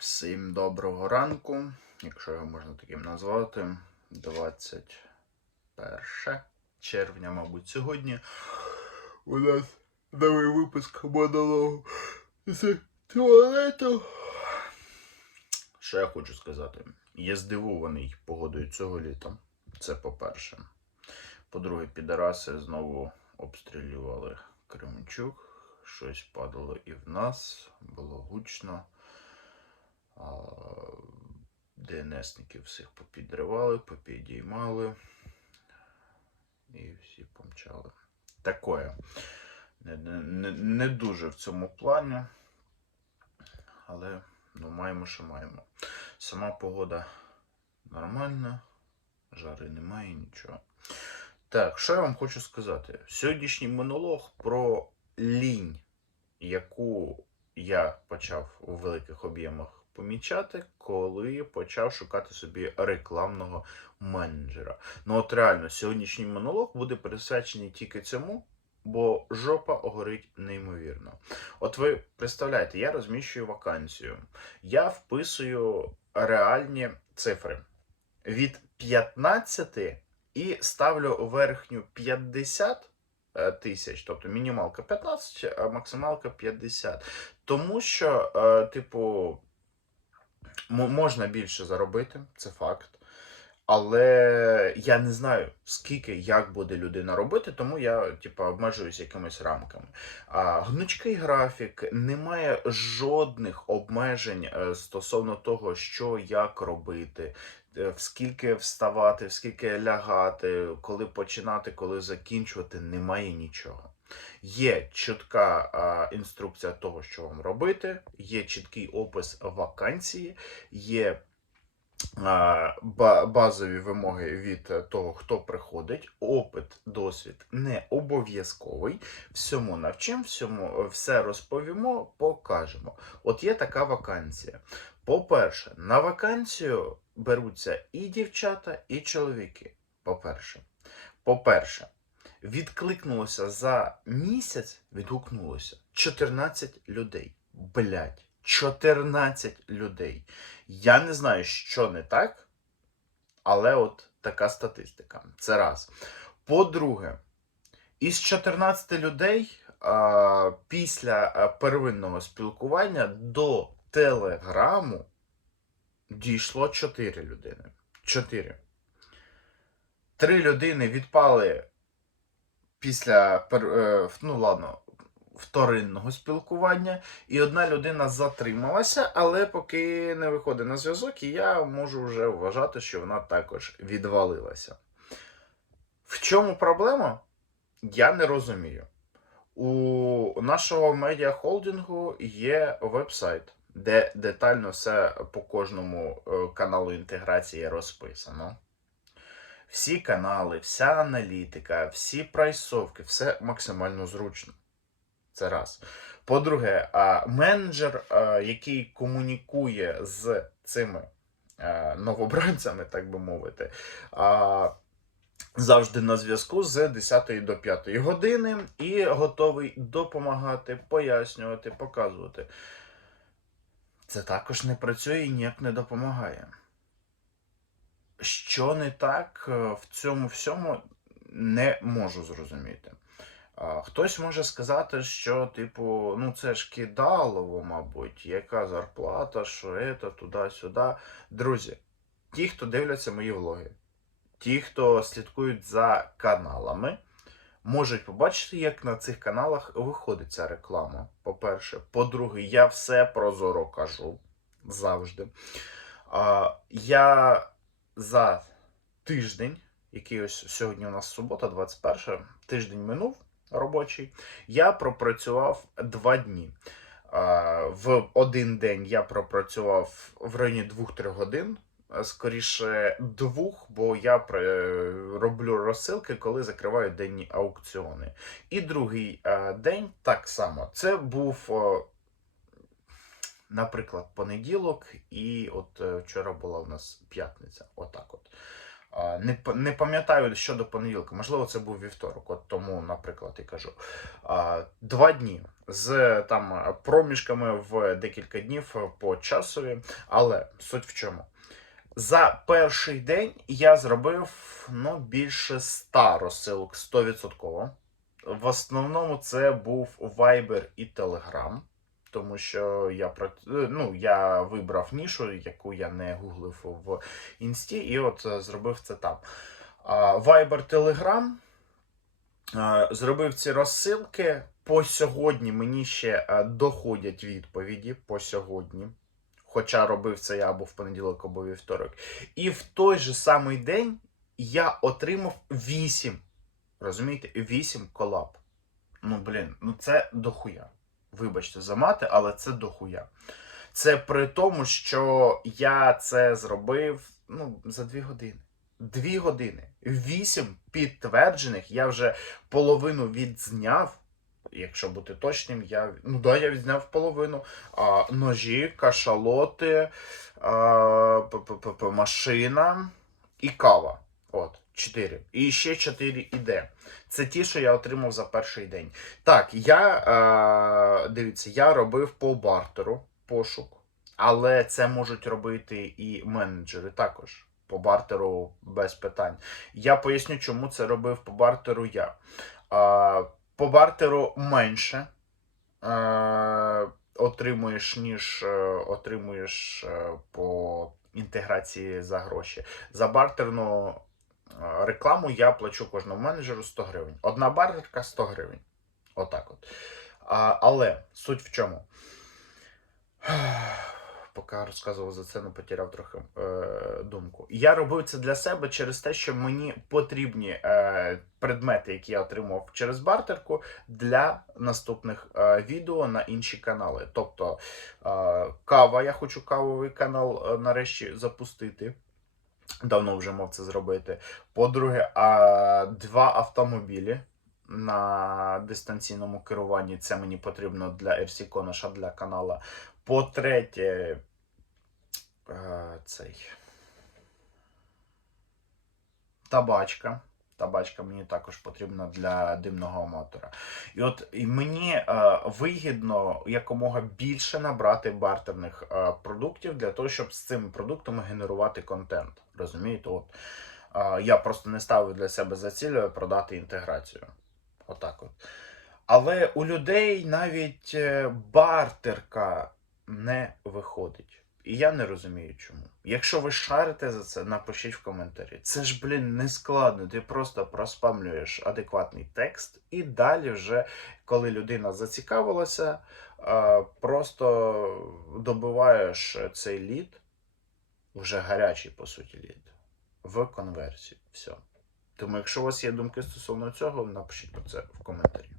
Всім доброго ранку, якщо його можна таким назвати. 21 червня, мабуть, сьогодні. У нас новий випуск монологу з туалету. Що я хочу сказати? Я здивований погодою цього літа. Це по-перше. По-друге, підараси знову обстрілювали Кременчук. Щось падало і в нас, було гучно. ДНСників всіх попідривали, попідіймали. І всі помчали. Такое. Не, не, не дуже в цьому плані. Але ну, маємо, що маємо. Сама погода нормальна, жари немає, нічого. Так, що я вам хочу сказати? Сьогоднішній монолог про лінь, яку я почав у великих об'ємах помічати, коли почав шукати собі рекламного менеджера. Ну от реально, сьогоднішній монолог буде присвячений тільки цьому, бо жопа горить неймовірно. От ви представляєте, я розміщую вакансію, я вписую реальні цифри від 15 і ставлю верхню 50 е, тисяч, тобто мінімалка 15, а максималка 50. Тому що, е, типу, можна більше заробити, це факт. Але я не знаю, скільки як буде людина робити, тому я типу, обмежуюсь якимись рамками. А гнучкий графік, немає жодних обмежень е, стосовно того, що як робити, е, в скільки вставати, в скільки лягати, коли починати, коли закінчувати, немає нічого. Є чітка а, інструкція того, що вам робити, є чіткий опис вакансії, є а, ба- базові вимоги від того, хто приходить. Опит, досвід не обов'язковий. Всьому навчимо, всьому все розповімо, покажемо. От є така вакансія. По-перше, на вакансію беруться і дівчата, і чоловіки. По-перше, по-перше, відкликнулося за місяць, відгукнулося 14 людей. Блять, 14 людей. Я не знаю, що не так, але от така статистика. Це раз. По-друге, із 14 людей а, після первинного спілкування до телеграму дійшло 4 людини. 4. Три людини відпали після е, ну ладно, вторинного спілкування, і одна людина затрималася, але поки не виходить на зв'язок, і я можу вже вважати, що вона також відвалилася. В чому проблема? Я не розумію. У нашого медіахолдингу є веб-сайт, де детально все по кожному е, каналу інтеграції розписано. Всі канали, вся аналітика, всі прайсовки, все максимально зручно. Це раз. По-друге, менеджер, який комунікує з цими новобранцями, так би мовити, завжди на зв'язку з 10 до 5 години і готовий допомагати, пояснювати, показувати. Це також не працює і ніяк не допомагає. Що не так е, в цьому всьому, не можу зрозуміти. Хтось може сказати, що, типу, ну це ж кидалово, мабуть, яка зарплата, що це, туди-сюди. Друзі, ті, хто дивляться мої влоги, ті, хто слідкують за каналами, можуть побачити, як на цих каналах виходить ця реклама. По-перше. По-друге, я все прозоро кажу завжди. Я за тиждень, який ось сьогодні у нас субота, 21 тиждень минув робочий, я пропрацював два дні. В один день я пропрацював в районі 2-3 годин. Скоріше двох, бо я роблю розсилки, коли закриваю денні аукціони. І другий е, день так само. Це був, е, наприклад, понеділок, і от е, вчора була у нас п'ятниця. Отак от. Не, не пам'ятаю щодо понеділка, можливо, це був вівторок, от тому, наприклад, і кажу. Два дні. з там проміжками в декілька днів по часові. Але суть в чому? За перший день я зробив ну, більше 100 розсилок 100%. В основному це був Viber і Telegram, тому що я ну, я вибрав нішу, яку я не гуглив в інсті, і от е, зробив це там. Viber, Telegram. Е, Зробив ці розсилки. По сьогодні мені ще е, доходять відповіді по сьогодні. Хоча робив це я або в понеділок, або вівторок. І в той же самий день я отримав 8. Розумієте, 8 колаб. Ну, блін, ну це дохуя. Вибачте за мати, але це дохуя. Це при тому, що я це зробив ну, за 2 години. Дві години. Вісім підтверджених. Я вже половину відзняв. Якщо бути точним, я ну да, я відзняв половину. А, ножі, кашалоти, а, машина і кава. От, чотири. І ще чотири іде. Це ті, що я отримав за перший день. Так, я е, дивіться, я робив по бартеру пошук, але це можуть робити і менеджери також. По бартеру без питань. Я поясню, чому це робив по бартеру я. А, по бартеру менше е, отримуєш, ніж е, отримуєш е, по інтеграції за гроші. За бартерну е, рекламу я плачу кожному менеджеру 100 гривень. Одна бартерка 100 гривень. Отак от. А, але суть в чому? Поки розказував за це, не потеряв трохи е, думку. Я робив це для себе через те, що мені потрібні е, предмети, які я отримав через бартерку, для наступних е, відео на інші канали. Тобто е, кава, я хочу кавовий канал е, нарешті запустити. Давно вже мав це зробити. По-друге, а, два автомобілі на дистанційному керуванні. Це мені потрібно для RC Конаша, для канала. По-третє, е, цей. Табачка. Табачка мені також потрібна для димного мотора. І от і мені е, вигідно якомога більше набрати бартерних е, продуктів для того, щоб з цими продуктами генерувати контент. Розумієте? От, е, я просто не ставив для себе за ціль продати інтеграцію. Отак от. Але у людей навіть е, бартерка не виходить. І я не розумію чому. Якщо ви шарите за це, напишіть в коментарі. Це ж, блін, не складно. Ти просто проспамлюєш адекватний текст, і далі, вже, коли людина зацікавилася, просто добиваєш цей лід, вже гарячий, по суті, лід, в конверсію. Все. Тому, якщо у вас є думки стосовно цього, напишіть про це в коментарі.